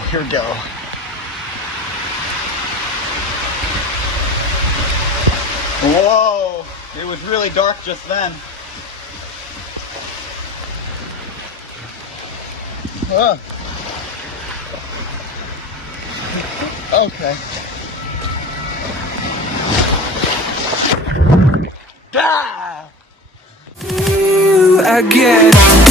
Okay, here we go. Whoa! It was really dark just then. Okay. Ah! Again.